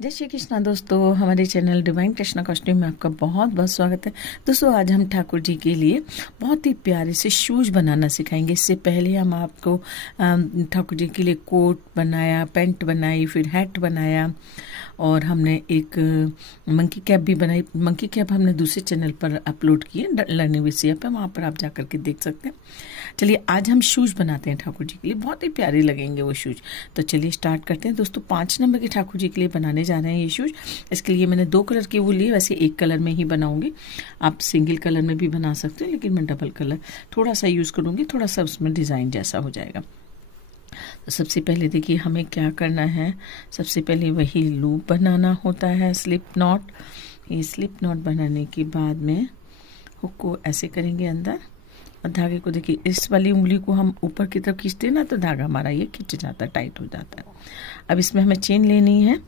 जय श्री कृष्णा दोस्तों, हमारे चैनल डिवाइन कृष्णा कॉस्ट्यूम में आपका बहुत बहुत स्वागत है। दोस्तों, आज हम ठाकुर जी के लिए बहुत ही प्यारे से शूज बनाना सिखाएंगे। इससे पहले हम आपको ठाकुर जी के लिए कोट बनाया, पैंट बनाई, फिर हैट बनाया और हमने एक मंकी कैप भी बनाई। मंकी कैप हमने दूसरे चैनल पर अपलोड की है, लर्निंग विद सिया पे, वहाँ पर आप जा करके देख सकते हैं। चलिए आज हम शूज़ बनाते हैं ठाकुर जी के लिए, बहुत ही प्यारे लगेंगे वो शूज़। तो चलिए स्टार्ट करते हैं। दोस्तों 5 नंबर के ठाकुर जी के लिए बनाने जा रहे हैं ये शूज़। इसके लिए मैंने 2 कलर की वो लिए, वैसे एक कलर में ही बनाऊंगी। आप सिंगल कलर में भी बना सकते हैं, लेकिन मैं डबल कलर थोड़ा सा यूज़ करूँगी, थोड़ा सा उसमें डिज़ाइन जैसा हो जाएगा। तो सबसे पहले देखिए हमें क्या करना है। सबसे पहले वही लूप बनाना होता है, स्लिप नॉट। ये स्लिप नॉट बनाने के बाद में हुक को ऐसे करेंगे अंदर और धागे को देखिए, इस वाली उंगली को हम ऊपर की तरफ खींचते हैं ना, तो धागा हमारा ये खिंच जाता है, टाइट हो जाता है। अब इसमें हमें चेन लेनी है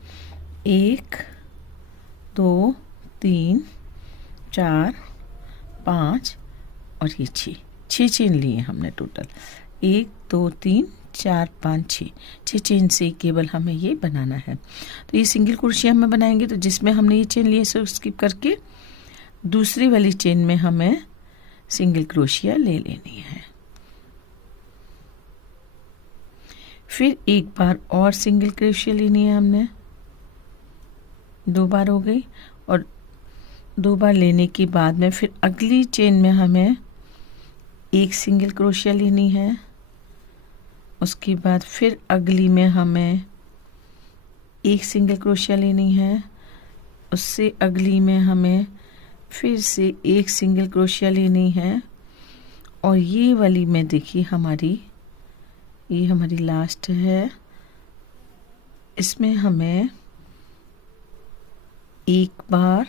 1 2 3 4 5 और ये 6 चेन लिए हमने टोटल। 1 2 3 4 5 6 चेन से केवल हमें ये बनाना है। तो ये सिंगल क्रोशिया में बनाएंगे, तो जिसमें हमने ये चेन लिए सो स्किप करके दूसरी वाली चेन में हमें सिंगल क्रोशिया ले लेनी है। फिर एक बार और सिंगल क्रोशिया लेनी है हमने, 2 बार हो गई। और 2 बार लेने के बाद में फिर अगली चेन में हमें एक सिंगल क्रोशिया लेनी है। उसके बाद फिर अगली में हमें एक सिंगल क्रोशिया लेनी है। उससे अगली में हमें फिर से एक सिंगल क्रोशिया लेनी है। और ये वाली में देखिए ये हमारी लास्ट है। इसमें हमें एक बार,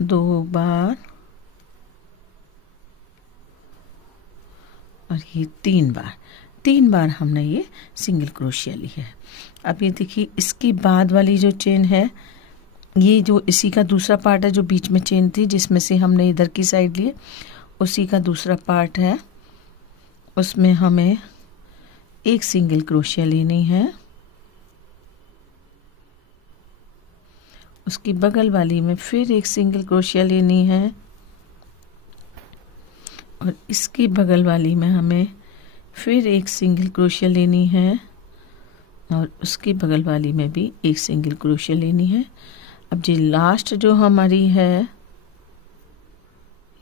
2 बार और ये 3 बार हमने ये सिंगल क्रोशिया ली है। अब ये देखिए इसके बाद वाली जो चेन है, ये जो इसी का दूसरा पार्ट है, जो बीच में चेन थी जिसमें से हमने इधर की साइड लिए, उसी का दूसरा पार्ट है। उसमें हमें एक सिंगल क्रोशिया लेनी है। उसकी बगल वाली में फिर एक सिंगल क्रोशिया लेनी है। और इसकी बगल वाली में हमें फिर एक सिंगल क्रोशिया लेनी है। और उसकी बगल वाली में भी एक सिंगल क्रोशिया लेनी है। अब जी लास्ट जो हमारी है,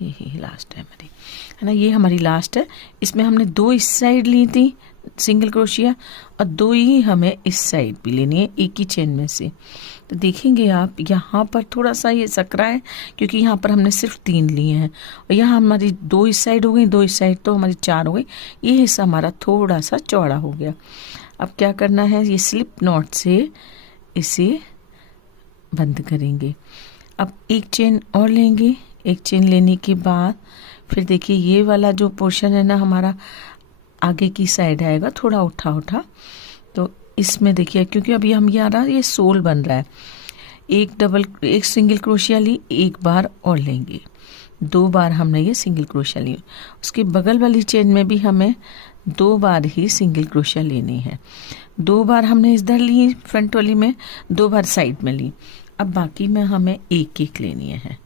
यही लास्ट है हमारी, है ना, ये हमारी लास्ट है। इसमें हमने 2 इस साइड ली थी सिंगल क्रोशिया और 2 ही हमें इस साइड भी लेनी है, एक ही चेन में से। तो देखेंगे आप यहाँ पर थोड़ा सा ये सकरा है, क्योंकि यहाँ पर हमने सिर्फ 3 लिए हैं और यहाँ हमारी 2 इस साइड हो गई, 2 इस साइड, तो हमारी 4 हो गई। ये हिस्सा हमारा थोड़ा सा चौड़ा हो गया। अब क्या करना है, ये स्लिप नॉट से इसे बंद करेंगे। अब एक चेन और लेंगे। एक चेन लेने के बाद फिर देखिए ये वाला जो पोर्शन है ना हमारा, आगे की साइड आएगा थोड़ा उठा, तो इसमें देखिए, क्योंकि अभी हम ये सोल बन रहा है, एक सिंगल क्रोशिया ली, एक बार और लेंगे, 2 बार हमने ये सिंगल क्रोशिया ली। उसके बगल वाली चेन में भी हमें 2 बार ही सिंगल क्रोशिया लेनी है। 2 बार हमने इधर ली फ्रंट वाली में, 2 बार साइड में ली। अब बाकी में हमें एक एक लेनी है।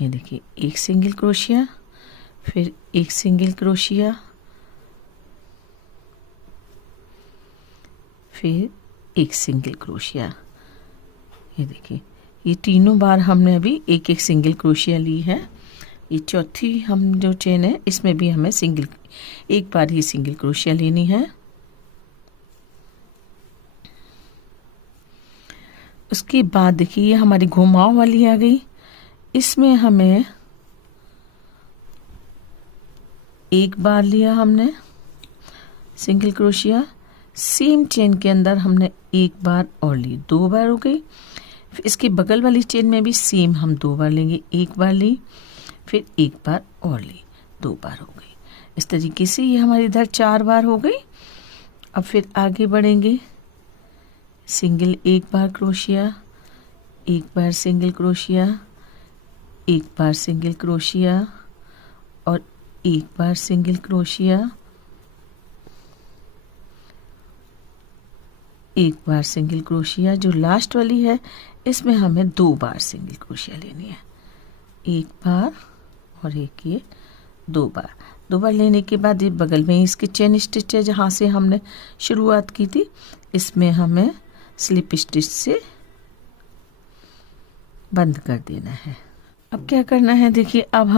ये देखिए एक सिंगल क्रोशिया, फिर एक सिंगल क्रोशिया, फिर एक सिंगल क्रोशिया। ये देखिए ये तीनों बार हमने अभी एक एक सिंगल क्रोशिया ली है। ये चौथी हम जो चेन है, इसमें भी हमें एक बार ही सिंगल क्रोशिया लेनी है। उसके बाद देखिए ये हमारी घुमाव वाली आ गई। इसमें हमें एक बार लिया हमने सिंगल क्रोशिया, सेम चेन के अंदर हमने एक बार और ली, 2 बार हो गई। फिर इसके बगल वाली चेन में भी सेम हम 2 बार लेंगे, एक बार ली, फिर एक बार और ली, 2 बार हो गई। इस तरीके से ये हमारी इधर 4 बार हो गई। अब फिर आगे बढ़ेंगे, सिंगल एक बार क्रोशिया, एक बार सिंगल क्रोशिया, एक बार सिंगल क्रोशिया और एक बार सिंगल क्रोशिया एक बार सिंगल क्रोशिया, जो लास्ट वाली है इसमें हमें 2 बार सिंगल क्रोशिया लेनी है, एक बार और एक ये 2 बार। 2 बार लेने के बाद ये बगल में इसके चेन स्टिच है जहाँ से हमने शुरुआत की थी, इसमें हमें स्लिप स्टिच से बंद कर देना है। अब क्या करना है, देखिए अब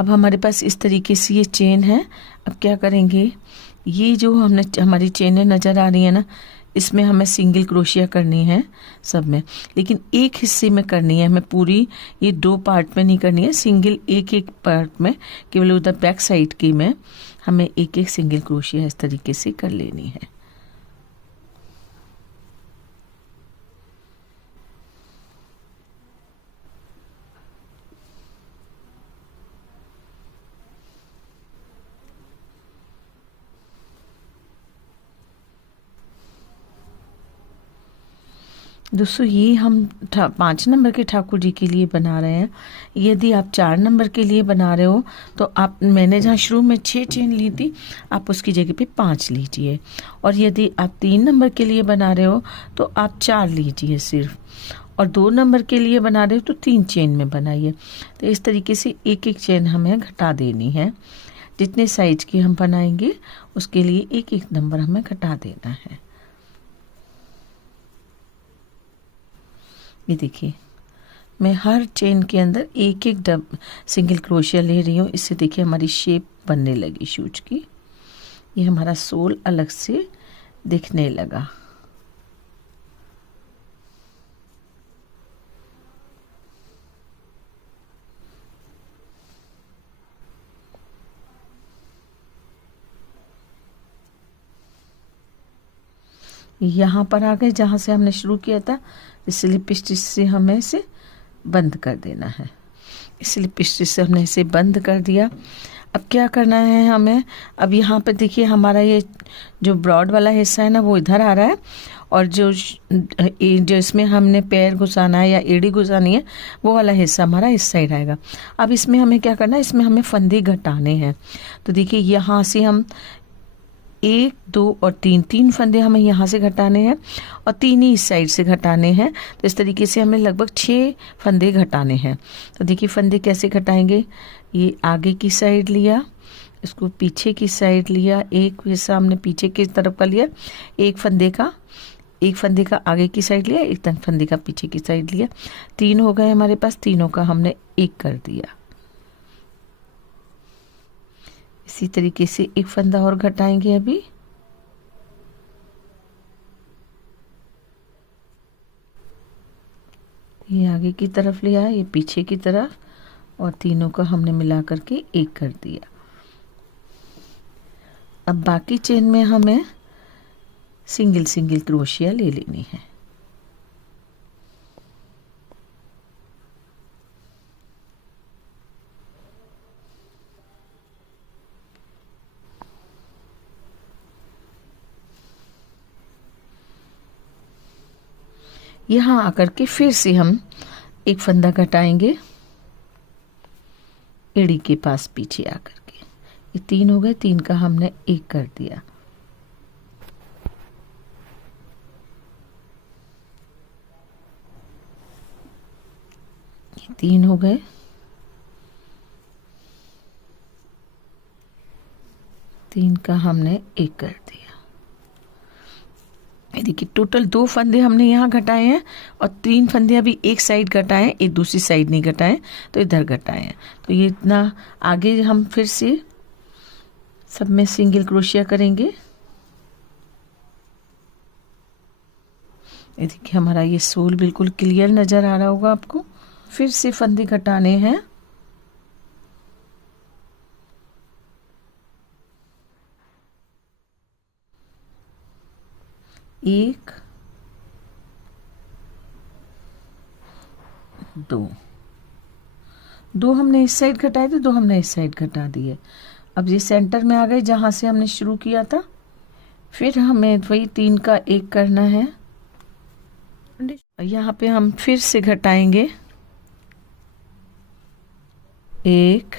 हमारे पास इस तरीके से ये चेन है। अब क्या करेंगे, ये जो हमने हमारी चेनें नज़र आ रही है ना, इसमें हमें सिंगल क्रोशिया करनी है सब में, लेकिन एक हिस्से में करनी है हमें, पूरी ये 2 पार्ट में नहीं करनी है, सिंगल एक एक पार्ट में, केवल उधर बैक साइड की में हमें एक एक सिंगल क्रोशिया इस तरीके से कर लेनी है। दोस्तों ये हम 5 नंबर के ठाकुर जी के लिए बना रहे हैं। यदि आप 4 नंबर के लिए बना रहे हो तो मैंने जहाँ शुरू में 6 चेन ली थी, आप उसकी जगह पे 5 लीजिए, और यदि आप 3 नंबर के लिए बना रहे हो तो आप 4 लीजिए सिर्फ, और 2 नंबर के लिए बना रहे हो तो 3 चेन में बनाइए। तो इस तरीके से एक एक चेन हमें घटा देनी है, जितने साइज की हम बनाएंगे उसके लिए एक एक नंबर हमें घटा देना है। ये देखिए मैं हर चेन के अंदर एक एक सिंगल क्रोशिया ले रही हूँ, इससे देखिए हमारी शेप बनने लगी शूज की, ये हमारा सोल अलग से दिखने लगा। यहाँ पर आ गए जहाँ से हमने शुरू किया था, स्लिप स्टिच से हमें इसे बंद कर देना है। स्लिप स्टिच से हमने इसे बंद कर दिया। अब क्या करना है हमें, अब यहाँ पे देखिए हमारा ये जो ब्रॉड वाला हिस्सा है ना वो इधर आ रहा है, और जो इसमें हमने पैर घुसाना है या एड़ी घुसानी है वो वाला हिस्सा हमारा इस साइड आएगा। अब इसमें हमें क्या करना है, इसमें हमें फंदे घटाने हैं। तो देखिए यहाँ से हम 1 2 और 3 फंदे हमें यहाँ से घटाने हैं, और 3 ही इस साइड से घटाने हैं। तो इस तरीके से हमें लगभग 6 फंदे घटाने हैं। तो देखिए फंदे कैसे घटाएंगे, ये आगे की साइड लिया, इसको पीछे की साइड लिया, एक हिस्सा हमने पीछे की तरफ का लिया, एक फंदे का आगे की साइड लिया, एक फंदे का पीछे की साइड लिया। 3 हो गए हमारे पास, तीनों का हमने एक कर दिया। इसी तरीके से एक फंदा और घटाएंगे। अभी ये आगे की तरफ लिया, ये पीछे की तरफ, और तीनों का हमने मिला करके एक कर दिया। अब बाकी चेन में हमें सिंगल सिंगल क्रोशिया ले लेनी है। यहाँ आकर के फिर से हम एक फंदा घटाएंगे एड़ी के पास पीछे आकर के। ये 3 हो गए, 3 का हमने एक कर दिया। ये 3 हो गए, 3 का हमने एक कर दिया। देखिए टोटल 2 फंदे हमने यहाँ घटाए हैं, और 3 फंदे अभी एक साइड घटाए हैं, एक दूसरी साइड नहीं घटाए, तो इधर घटाए हैं। तो ये इतना आगे हम फिर से सब में सिंगल क्रोशिया करेंगे। ये देखिए हमारा ये सोल बिल्कुल क्लियर नज़र आ रहा होगा आपको। फिर से फंदे घटाने हैं, एक 2 हमने इस साइड घटाए थे, 2 हमने इस साइड घटा दिए। अब ये सेंटर में आ गए जहाँ से हमने शुरू किया था। फिर हमें वही 3 का एक करना है। यहाँ पे हम फिर से घटाएंगे, 1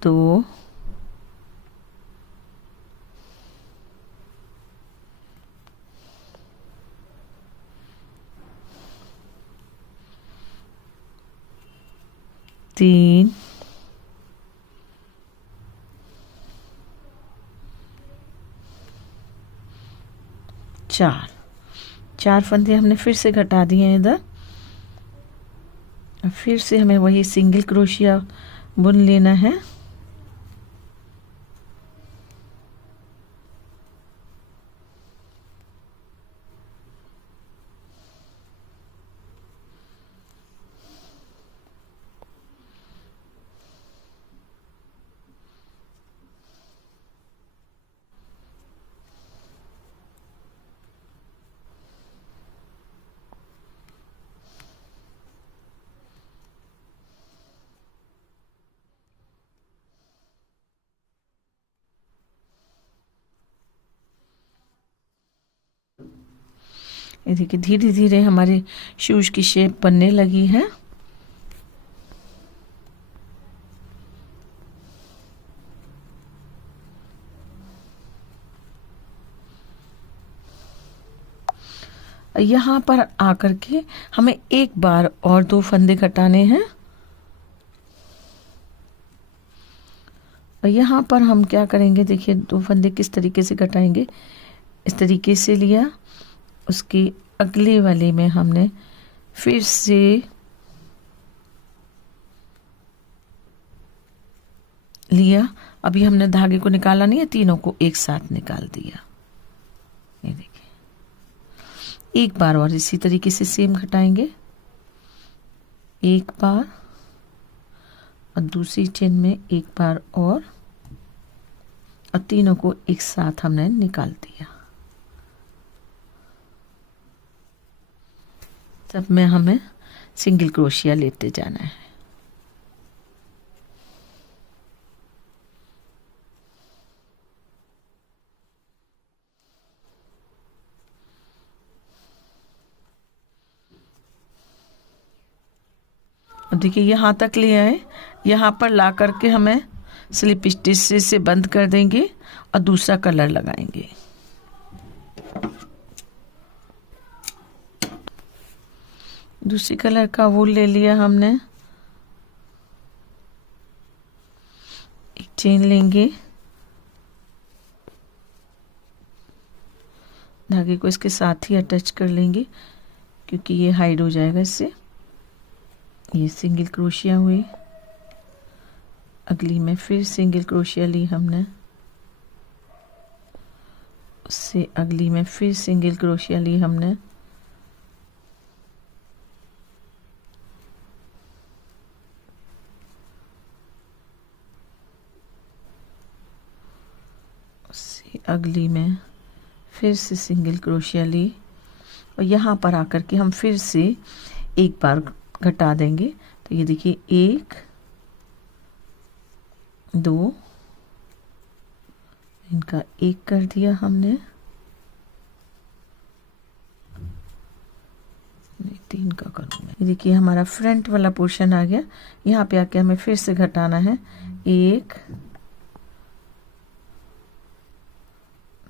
2 3, 4 फंदे हमने फिर से घटा दिए हैं इधर। फिर से हमें वही सिंगल क्रोशिया बुन लेना है। ये देखिए धीरे धीरे हमारे शूज की शेप बनने लगी है। यहाँ पर आकर के हमें एक बार और 2 फंदे घटाने हैं। और यहाँ पर हम क्या करेंगे, देखिए 2 फंदे किस तरीके से घटाएंगे। इस तरीके से लिया, उसके अगले वाले में हमने फिर से लिया। अभी हमने धागे को निकाला नहीं है, तीनों को एक साथ निकाल दिया। ये देखिए एक बार और इसी तरीके से सेम घटाएंगे, एक बार और दूसरी चेन में एक बार और तीनों को एक साथ हमने निकाल दिया। सब में हमें सिंगल क्रोशिया लेते जाना है। अब देखिए यहाँ तक ले आए, यहाँ पर ला करके हमें स्लिप स्टिच से बंद कर देंगे और दूसरा कलर लगाएंगे। दूसरी कलर का वूल ले लिया हमने, एक चेन लेंगे, धागे को इसके साथ ही अटैच कर लेंगे क्योंकि ये हाइड हो जाएगा इससे। ये सिंगल क्रोशिया हुई, अगली में फिर सिंगल क्रोशिया ली हमने, उससे अगली में फिर सिंगल क्रोशिया ली हमने, उससे अगली में फिर से सिंगल क्रोशिया ली। और यहाँ पर आकर के हम फिर से एक बार घटा देंगे। तो ये देखिए 1 2, इनका 1 कर दिया हमने, 3 का करूँगा। ये देखिए हमारा फ्रंट वाला पोर्शन आ गया। यहाँ पे आके हमें फिर से घटाना है, 1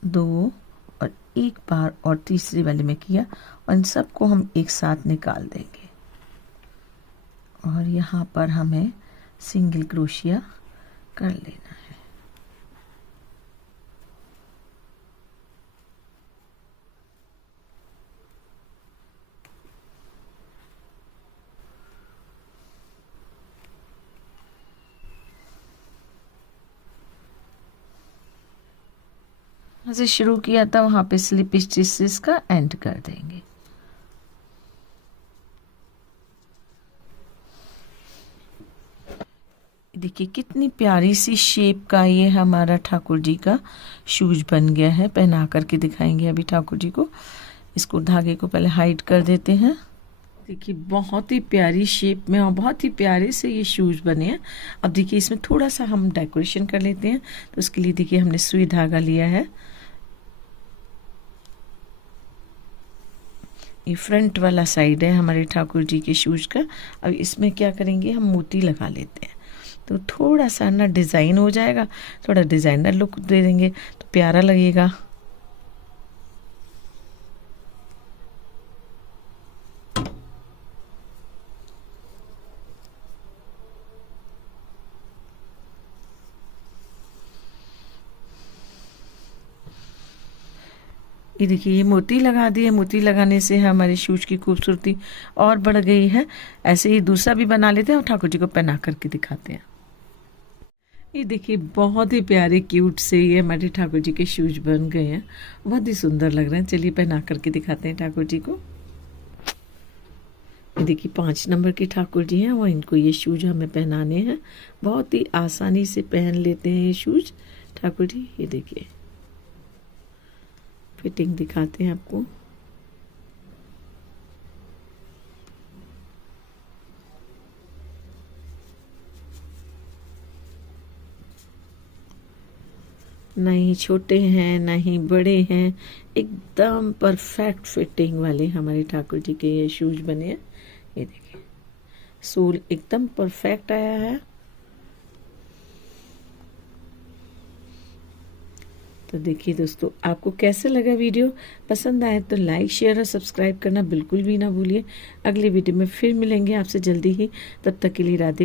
2 और एक बार और तीसरी वाले में किया और इन सबको हम एक साथ निकाल देंगे। और यहाँ पर हमें सिंगल क्रोशिया कर लेना है। जैसे शुरू किया था वहाँ पे स्लिप स्टिचेस का एंड कर देंगे। देखिए कितनी प्यारी सी शेप का ये हमारा ठाकुर जी का शूज बन गया है। पहना करके दिखाएंगे अभी ठाकुर जी को। इसको धागे को पहले हाइड कर देते हैं। देखिए बहुत ही प्यारी शेप में और बहुत ही प्यारे से ये शूज बने हैं। अब देखिए इसमें थोड़ा सा हम डेकोरेशन कर लेते हैं। तो उसके लिए देखिए हमने सुई धागा लिया है, ये फ्रंट वाला साइड है हमारे ठाकुर जी के शूज का। अब इसमें क्या करेंगे, हम मोती लगा लेते हैं तो थोड़ा सा ना डिज़ाइन हो जाएगा, थोड़ा डिज़ाइनर लुक दे देंगे तो प्यारा लगेगा। ये देखिए, ये मोती लगा दिए। मोती लगाने से हमारे शूज की खूबसूरती और बढ़ गई है। ऐसे ही दूसरा भी बना लेते हैं और ठाकुर जी को पहना करके दिखाते हैं। ये देखिए, बहुत ही प्यारे क्यूट से ये हमारे ठाकुर जी के शूज बन गए हैं। बहुत ही सुंदर लग रहे हैं। चलिए पहना करके दिखाते हैं ठाकुर जी को। ये देखिए, 5 नंबर के ठाकुर जी हैं, वो इनको ये शूज हमें पहनाने हैं। बहुत ही आसानी से पहन लेते हैं ये शूज ठाकुर जी। ये देखिए, फिटिंग दिखाते हैं आपको। ना ही छोटे हैं ना ही बड़े हैं, एकदम परफेक्ट फिटिंग वाले हमारे ठाकुर जी के ये शूज बने हैं। ये देखिए, सोल एकदम परफेक्ट आया है। तो देखिए दोस्तों, आपको कैसे लगा वीडियो? पसंद आए तो लाइक, शेयर और सब्सक्राइब करना बिल्कुल भी ना भूलिए। अगले वीडियो में फिर मिलेंगे आपसे जल्दी ही। तब तक के लिए राधे।